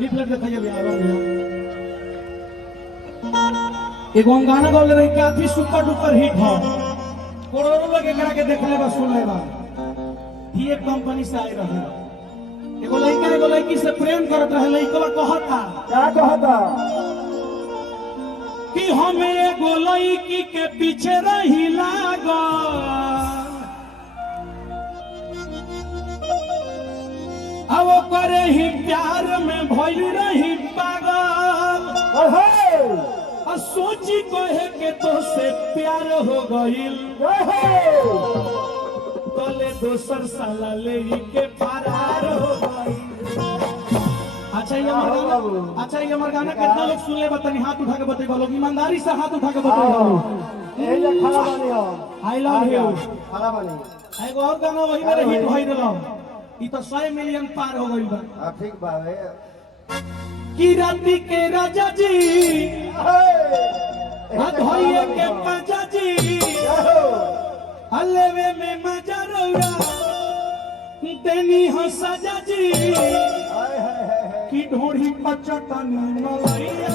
Leaflet दिखाइए भैया एगो गाना गौले रही काफी सुपर डुपर हिट हो करोड़ों लोग एकरा के देखले बा सुनले बा ही एक कंपनी से आई रहे एगो लड़की से प्रेम करत रहे लड़का कहता क्या कहता कि हमें एगो लड़की के पीछे रही लागा अब करे ही प्यार में भइल रही पागल और सोची कहे के तो से प्यार हो गइल तले दोसर साला ले के फरार हो गइल। अच्छा ये हमार गाना कितना लोग सुन ले बतानी हाथ उठा के बताइए लोग ईमानदारी से हाथ उठा के बताइए आई लव यू खड़ा बनी एगो और गाना वही मेरे हिट भइल रहा ई तो 100 मिलियन पार हो गइल बा ठीक बा की राती के राजा जी धोइए के पाजा जी हलेवे में मजा रौरा देनी हो सजा जी की ढोड़ी पचटनी मलैया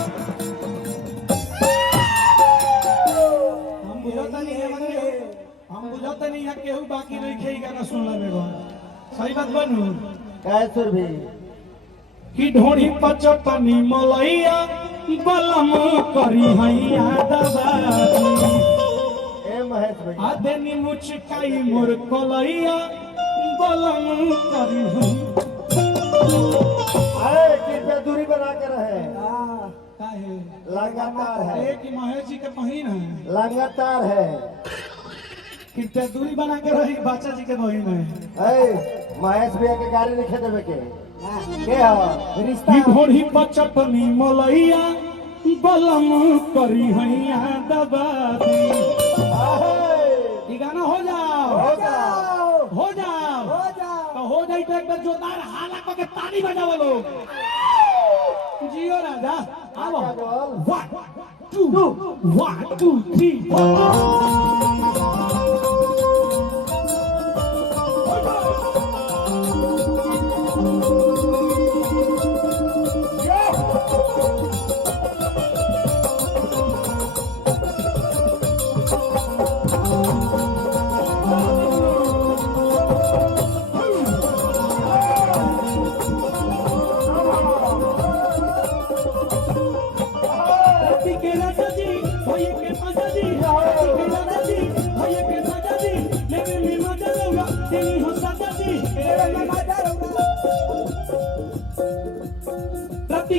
हम बुझतनी है केहू बाकी नहीं खेई गाना सुनला मेरे सही बात बनू कैसर भी की ढोड़ी पचटनी मलैया बलम करी हैया दबाई ए महेश भाई आदेनी मुचकाई मोर कलैया बलम करी है अरे कृपया दूरी बना के रहे काहे लगातार है एक महेश जी के बहिन है लगातार है कृपया दूरी बना के रही बाचा जी के बहिन है ए महेश भैया के गाड़ी लिखे देवे के हो रिश्ता की ढोड़ी पचटनी मलैया बलम करी हैया दबाई ई गाना हो जाओ तो हो जाए तो एक बार जोरदार हाला करके ताली बजाओ लोग जियो राजा आओ 1 2 3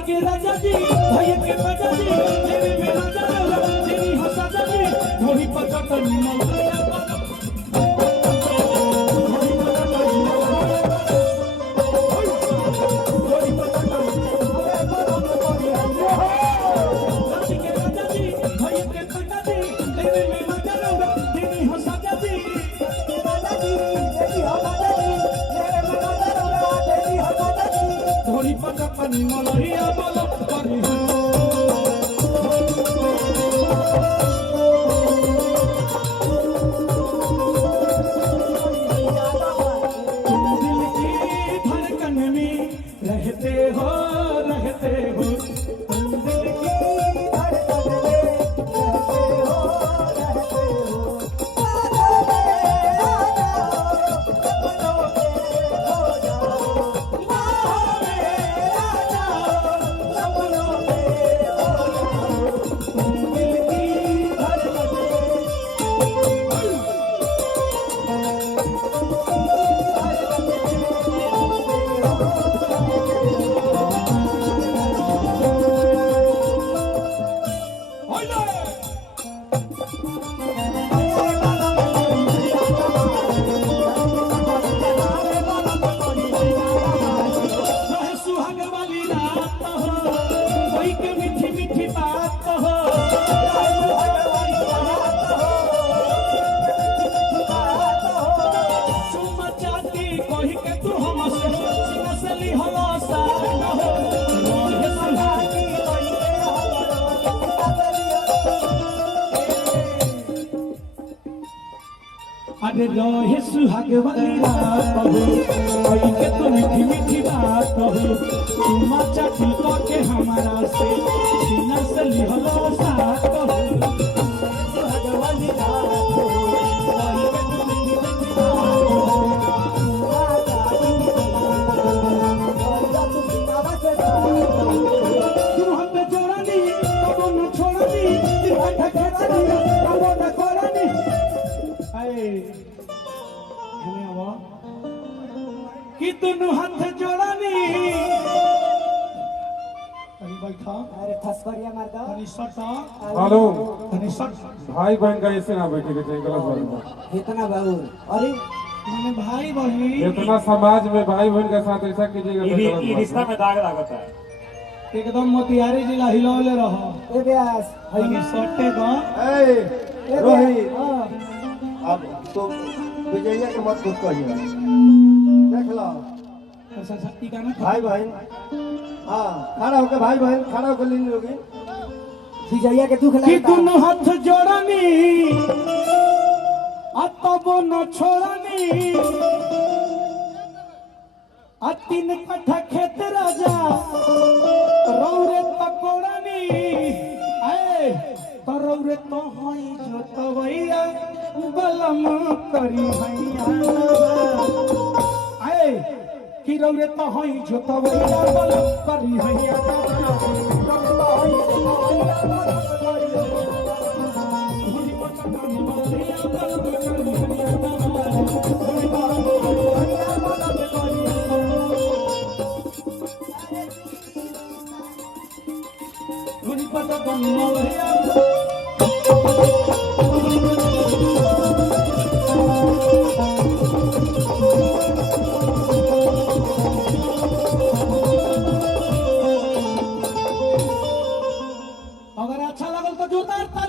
के राजा जी भैया के मजा जी लेवे में मजा रौला देनी हो सजा जी ढोड़ी पचटनी मलैया पचटनी मलैया बलम करी दिल की धड़कन में रहते हो तुम दिल की धड़कन में रहते हो अरे रहे सुहाग वाली रात हो कोई के तो मीठी मीठी बात हो चुमा चाटी के हमारा से सीना से लिहलो साथ हो सुहाग वाली रात हो कोई के तो मीठी मीठी बात हो तुम हम पे जोड़ानी तब न छोड़ानी दिल खेचनी तब न कोड़ानी कि दोनों हाथ जोड़ानी अरे बैठा अरे फसफरिया मार दो तनी सटा हेलो तनी सट भाई बहन का ऐसे ना बैठे के चाहिए गलत बात है। इतना बाबू अरे मैंने भाई बहन जितना समाज में भाई बहन के साथ ऐसा कीजिएगा तो गलत बात रिश्ता है। में दाग लगता है। एकदम मोतिहारी जिला हिलौले रहो ए व्यास तनी सटे दो ए रोहित हां अब तो विजयिया के मत कुछ कहिए देख लो ऐसा शक्ति का ना भाई बहन हाँ खड़ा होकर भाई बहन खड़ा होकर लीन लोगी विजया के दुख कि लगता दोनों हाथ जोड़ानी तब न छोड़ानी तीन कट्ठा खेत राजा रौरे पकोड़ानी आए तो रौरे तो हई जोतवैया बलम करी हैया आए कि रौरे तो हई जोतवैया बलम करी हैया Guni pada अगर अच्छा लगल तो जोरदार ताली